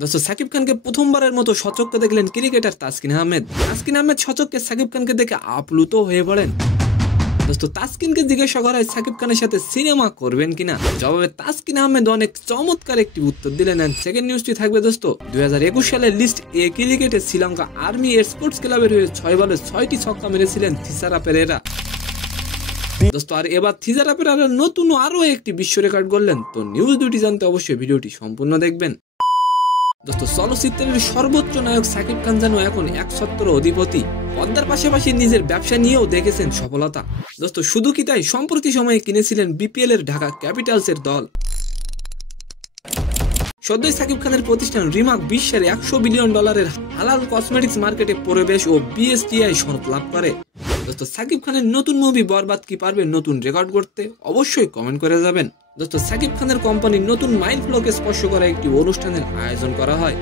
দোস্ত সাকিব খানকে প্রথমবারের মতো সচক্ষে দেখলেন ক্রিকেটার তাসকিন আহমেদ। তাসকিন আহমেদ সচক্ষে সাকিব খানকে দেখে আপ্লুত হয়ে পড়েন। দোস্ত তাসকিনকে জিজ্ঞাসা করা হয় সাকিব খানের সাথে সিনেমা করবেন কিনা। জবাবে তাসকিন আহমেদ অনেক চমৎকার একটি উত্তর দিলেন। সেকেন্ড নিউজটি থাকবে দোস্ত 2021 সালের লিস্ট এ ক্রিকেটে শ্রীলঙ্কা আর্মি স্পোর্টস ক্লাবের হয়ে 6 বলে 6টি ছক্কা মেরেছিলেন থিসারা পেরেরা। দোস্ত আর এবার থিসারা পেরেরা নতুন আরো একটি বিশ্ব রেকর্ড গড়লেন। তো নিউজ দুটি জানতে অবশ্যই ভিডিওটি সম্পূর্ণ দেখবেন। দোস্ত চলচ্চিত্রের সর্বোচ্চ নায়ক সাকিব খান যেন এখন 170 অধিপতি। পদ্মার পাশাপাশি নিজের ব্যবসা নিয়েও দেখেছেন সফলতা। দোস্ত শুধু কি তাই, সম্প্রতি সময়ে কিনেছিলেন বিপিএল এর ঢাকা ক্যাপিটালসের দল। সদ্যই সাকিব খানের প্রতিষ্ঠান রিমাক বিশ্বের $100 বিলিয়ন হালাল কসমেটিক্স মার্কেটে প্রবেশ ও বিএসটিআই সনদ লাভ করে। দোস্ত সাকিব খানের নতুন মুভি বরবাদ কি পারবে নতুন রেকর্ড করতে? অবশ্যই কমেন্ট করে যাবেন। দোস্ত সাকিব খানের কোম্পানির নতুন মাইলফলকে স্পর্শ করা একটি অনুষ্ঠানের আয়োজন করা হয়,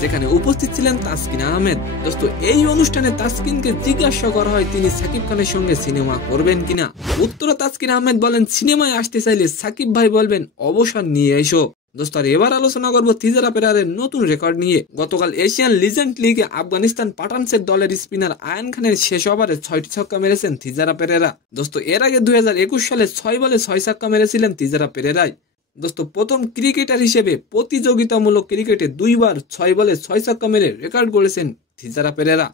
যেখানে উপস্থিত ছিলেন তাসকিন আহমেদ। দোস্ত এই অনুষ্ঠানে তাসকিনকে জিজ্ঞাসা করা হয় তিনি সাকিব খানের সঙ্গে সিনেমা করবেন কিনা। উত্তরে তাসকিন আহমেদ বলেন সিনেমায় আসতে চাইলে সাকিব ভাই বলবেন অবসর নিয়ে এসো। দোস্ত আর এবার আলোচনা করবো থিসারা পেরেরার নতুন রেকর্ড নিয়ে। গতকাল এশিয়ান লিজেন্ড লিগে আফগানিস্তান পাঠানসের দলের স্পিনার আয়ান খানের শেষ ওভারে 6টি ছক্কা মেরেছেন থিসারা পেরেরা। দোস্ত এর আগে 2021 সালে 6 বলে 6 ছক্কা মেরেছিলেন থিসারা পেরেরাই। দোস্ত প্রথম ক্রিকেটার হিসেবে প্রতিযোগিতামূলক ক্রিকেটে 2 বার 6 বলে 6 ছক্কা মেরে রেকর্ড গড়েছেন থিসারা পেরেরা।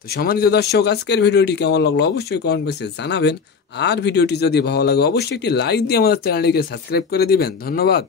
তো সম্মানিত দর্শক, আজকের ভিডিওটি কেমন লাগলো অবশ্যই কমেন্ট বক্সে জানাবেন। আর ভিডিওটি যদি ভালো লাগে অবশ্যই একটি লাইক দিয়ে আমাদের চ্যানেলটিকে সাবস্ক্রাইব করে দিবেন। ধন্যবাদ।